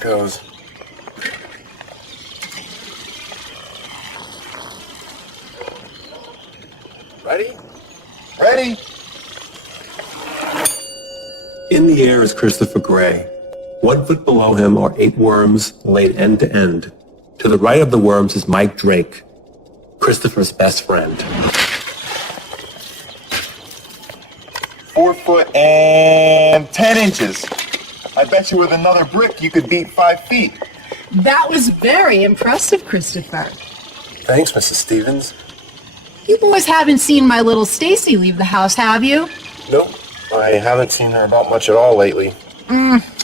goes. Ready? Ready? In the air is Christopher Gray. 1 foot below him are 8 worms laid end to end. To the right of the worms is Mike Drake, Christopher's best friend. 4 foot and 10 inches. I bet you with another brick you could beat 5 feet. That was very impressive, Christopher. Thanks, Mrs. Stevens. You boys haven't seen my little Stacy leave the house, have you? Nope, I haven't seen her about much at all lately.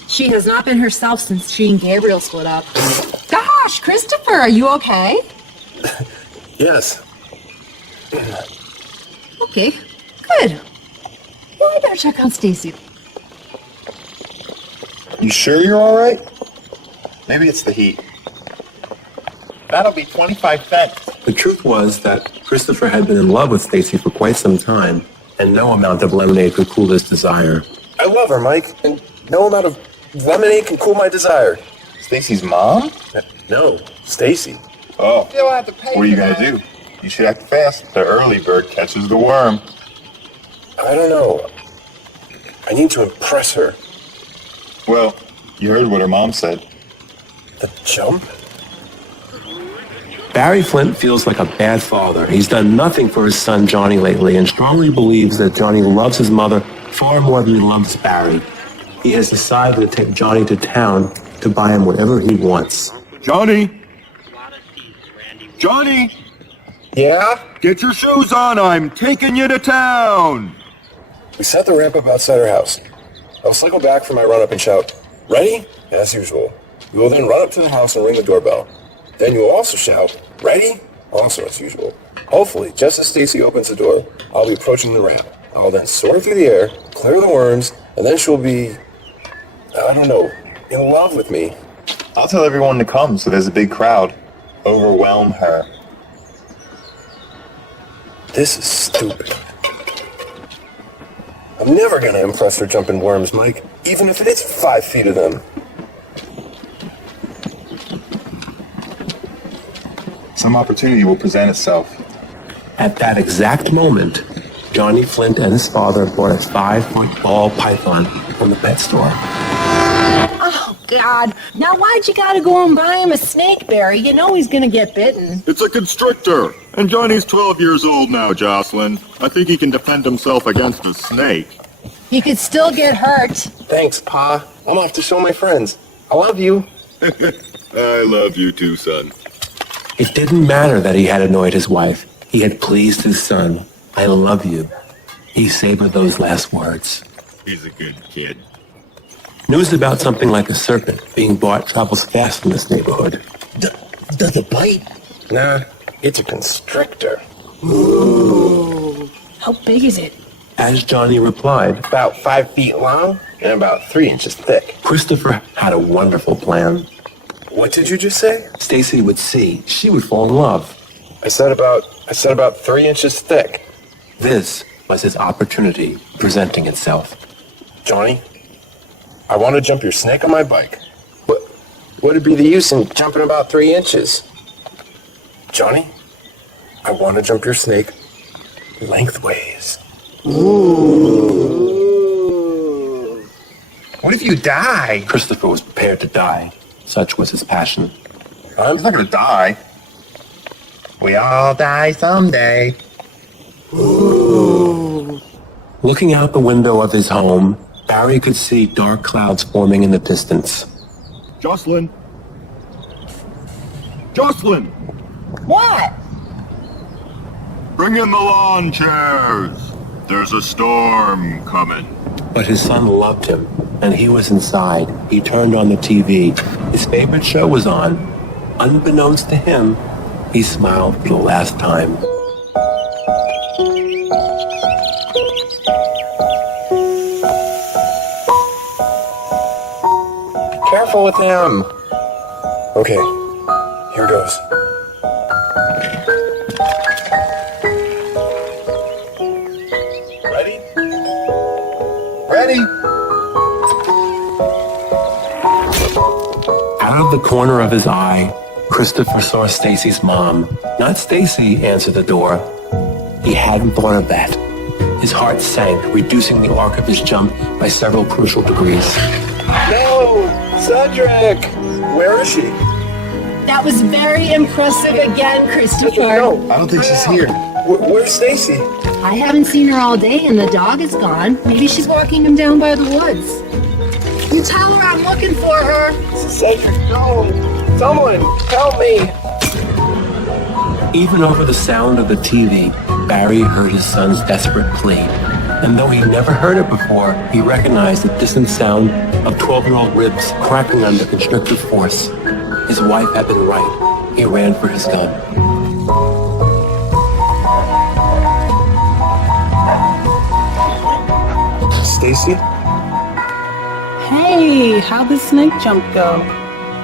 She has not been herself since she and Gabriel split up. Gosh, Christopher, are you okay? Yes. Okay, good. Well, I better check on Stacy. You sure you're all right? Maybe it's the heat. That'll be 25 cents. The truth was that Christopher had been in love with Stacy for quite some time, and no amount of lemonade could cool his desire. I love her, Mike, and no amount of lemonade can cool my desire. Stacy's mom? No, Stacy. Oh, you'll have to pay. What are you gonna do? You should act fast. The early bird catches the worm. I don't know. I need to impress her. Well, you heard what her mom said. The jump? Barry Flint feels like a bad father. He's done nothing for his son Johnny lately and strongly believes that Johnny loves his mother far more than he loves Barry. He has decided to take Johnny to town to buy him whatever he wants. Johnny! Johnny! Yeah? Get your shoes on, I'm taking you to town! We set the ramp up outside our house. I'll cycle back for my run-up and shout, "Ready?" As usual. We will then run up to the house and ring the doorbell. Then you will also shout, "Ready?" Also as usual. Hopefully, just as Stacy opens the door, I'll be approaching the ramp. I'll then soar through the air, clear the worms, and then she'll be, I don't know, in love with me. I'll tell everyone to come so there's a big crowd. Overwhelm her. This is stupid. I'm never gonna impress her jumping worms, Mike, even if it is 5 feet of them. Some opportunity will present itself. At that exact moment, Johnny Flint and his father bought a 5-foot ball python from the pet store. Oh, God. Now why'd you gotta go and buy him a snake, Barry? You know he's gonna get bitten. It's a constrictor! And Johnny's 12 years old now, Jocelyn. I think he can defend himself against a snake. He could still get hurt. Thanks, Pa. I'm off to show my friends. I love you. I love you too, son. It didn't matter that he had annoyed his wife. He had pleased his son. I love you. He savored those last words. He's a good kid. News about something like a serpent being bought travels fast in this neighborhood. Does it bite? Nah, it's a constrictor. Ooh. How big is it? As Johnny replied, About 5 feet long and about 3 inches thick. Christopher had a wonderful plan. What did you just say? Stacy would see. She would fall in love. I said about 3 inches thick. This was his opportunity presenting itself. Johnny, I want to jump your snake on my bike. What'd be the use in jumping about 3 inches? Johnny, I want to jump your snake lengthways. Ooh. What if you die? Christopher was prepared to die. Such was his passion. I'm not gonna die. We all die someday. Ooh. Looking out the window of his home, Barry could see dark clouds forming in the distance. Jocelyn! Jocelyn! What? Bring in the lawn chairs! There's a storm coming. But his son loved him, and he was inside. He turned on the TV. His favorite show was on. Unbeknownst to him, he smiled for the last time. Careful with him. Okay, here goes. Ready? Ready? Out of the corner of his eye, Christopher saw Stacy's mom. Not Stacy answered the door. He hadn't thought of that. His heart sank, reducing the arc of his jump by several crucial degrees. No! Cedric! Where is she? That was very impressive again, Christopher. No, I don't think she's here. Where's Stacy? I haven't seen her all day and the dog is gone. Maybe she's walking him down by the woods. You tell her I'm looking for her. Cedric, no! Someone, help me! Even over the sound of the TV, Barry heard his son's desperate plea. And though he never heard it before, he recognized the distant sound of 12-year-old ribs cracking under constrictive force. His wife had been right. He ran for his gun. Stacy? Hey, how'd the snake jump go?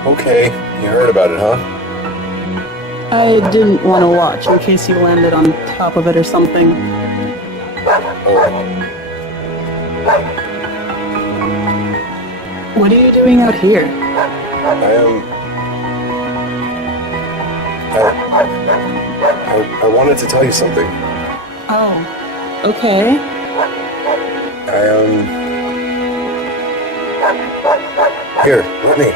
Okay, you heard about it, huh? I didn't want to watch in case you landed on top of it or something. What are you doing out here? I wanted to tell you something. Oh, okay. Here, let me.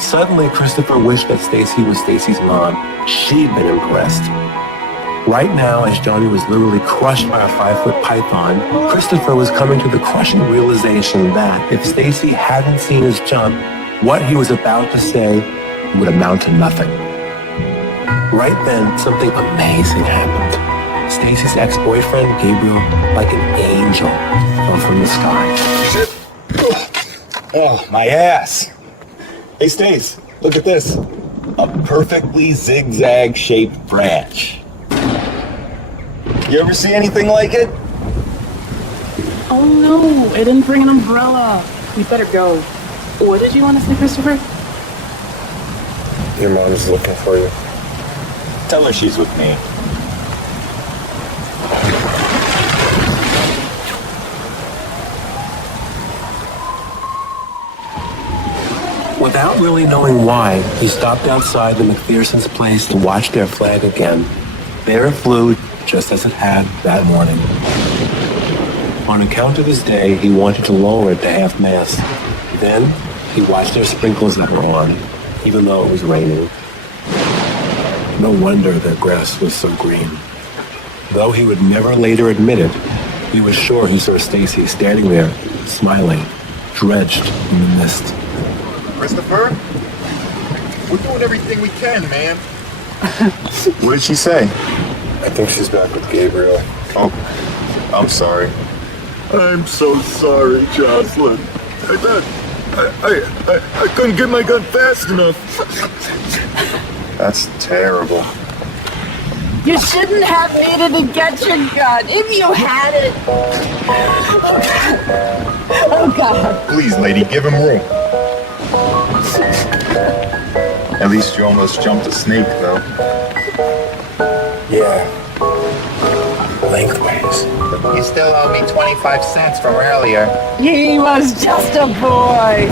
Suddenly, Christopher wished that Stacy was Stacy's mom. She'd been impressed. Right now, as Johnny was literally crushed by a 5-foot python, Christopher was coming to the crushing realization that if Stacy hadn't seen his jump, what he was about to say would amount to nothing. Right then, something amazing happened. Stacy's ex-boyfriend, Gabriel, like an angel, fell from the sky. Oh, my ass. Hey, Stace, look at this. A perfectly zigzag-shaped branch. You ever see anything like it? Oh no, I didn't bring an umbrella. We better go. What did you want to say, Christopher? Your mom's looking for you. Tell her she's with me. Without really knowing why, he stopped outside the McPherson's place to watch their flag again. There it flew, just as it had that morning. On account of his day, he wanted to lower it to half-mast. Then, he watched their sprinkles that were on, even though it was raining. No wonder their grass was so green. Though he would never later admit it, he was sure he saw Stacy standing there, smiling, drenched in the mist. Christopher? We're doing everything we can, man. What did she say? I think she's back with Gabriel. Oh, I'm sorry. I'm so sorry, Jocelyn. I couldn't get my gun fast enough. That's terrible. You shouldn't have needed to get your gun if you had it. Oh, God. Please, lady, give him room. At least you almost jumped a snake, though. Yeah. Lengthways. You still owe me 25 cents from earlier. He was just a boy.